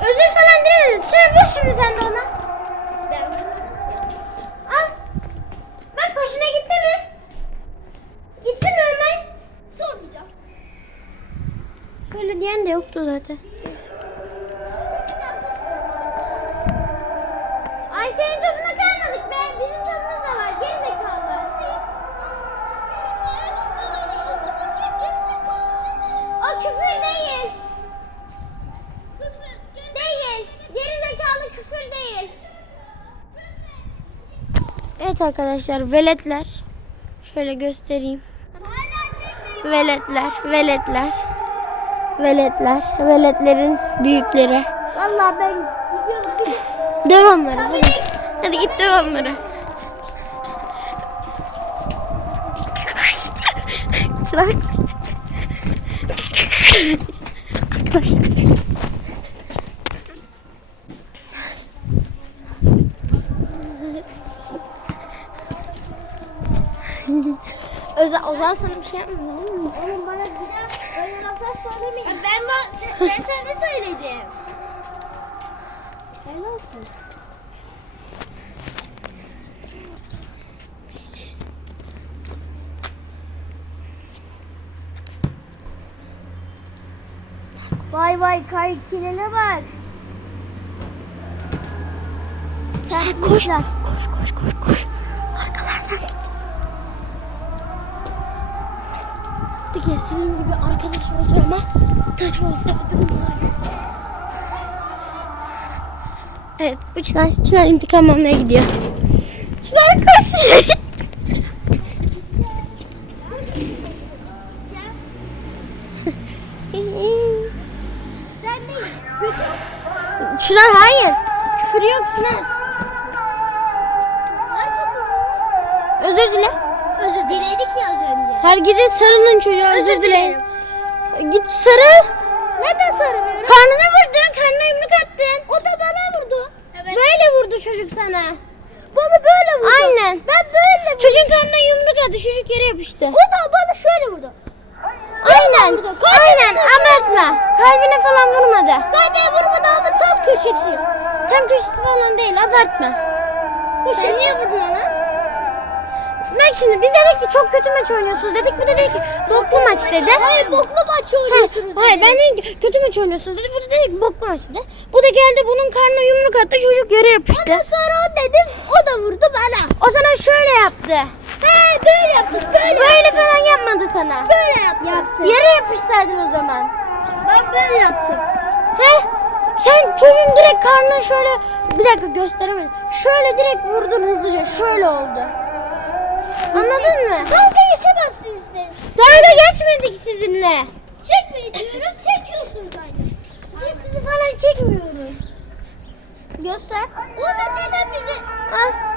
Özür falan dilemediniz. Şöyle vur şimdi sen de ona. Al. Bak hoşuna gitti mi? Gitti mi Ömer? Sormayacağım. Böyle diyen de yoktu zaten. Evet arkadaşlar veletler. Şöyle göstereyim. Veletler, veletler. Veletler, veletlerin büyükleri. Vallahi ben gidiyorum. Döv onları. Hadi, hadi git döv onları. Çınar. Arkadaşlar. Özel, o zaman sana bir şey yapmadım. Oğlum bana bir daha öyle laflar söylemeyin. Ben, ben, ben sana ne söyledim? Sen olsun. Vay vay kaykinene bak. Sen koş. Koş koş koş koş. Arkalardan git. De ki sizin gibi arkadaş olacağıma taç olsaydım. Evet bu Çınar, Çınar intikam almaya gidiyor. Çınar koş. Çınar hayır. Küfür yok Çınar. Özür dile. Her gidin sarılın çocuğa özür, Özür dileyin. Git sarıl. Neden sarılıyorum? Karnına vurdun, karnına yumruk attın. O da bana vurdu. Evet. Böyle vurdu çocuk sana. Bana böyle vurdu. Aynen. Ben böyle vurdum. Çocuğun karnına yumruk attı, çocuk yere yapıştı. O da bana şöyle vurdu. Aynen. vurdu. Kalbine Aynen. Abartma. Kalbine falan vurmadı. Kalbeye vurmadı ama tam köşesi. Tam köşesi falan değil, abartma. Sen niye vurdun ona? Şimdi biz dedik ki çok kötü maç oynuyorsunuz dedik. Bu dedi ki boklu maç dedi. Hayır boklu maç oynuyorsunuz. hayır ben dedim ki kötü maç oynuyorsunuz dedi. Bu da dedi ki boklu maç dedi. Bu da geldi bunun karnına yumruk attı çocuk yere yapıştı. Ondan sonra o dedim. O da vurdu bana. O sana şöyle yaptı. He böyle yaptık böyle. Böyle falan yapmadı sana. Böyle yaptım. Yaptım. Yere yapışsaydın o zaman. Ben böyle yaptım. He? Sen çocuğun direkt karnına şöyle bir dakika gösteremedim. Şöyle direkt vurdun hızlıca. Şöyle oldu. Anladın mı? Dalga geçemezsiniz dedim. Dalga geçmedik sizinle. Çekmeyin diyoruz çekiyorsunuz zaten. Biz sizi falan çekmiyoruz. Göster. O da neden bizi... Al.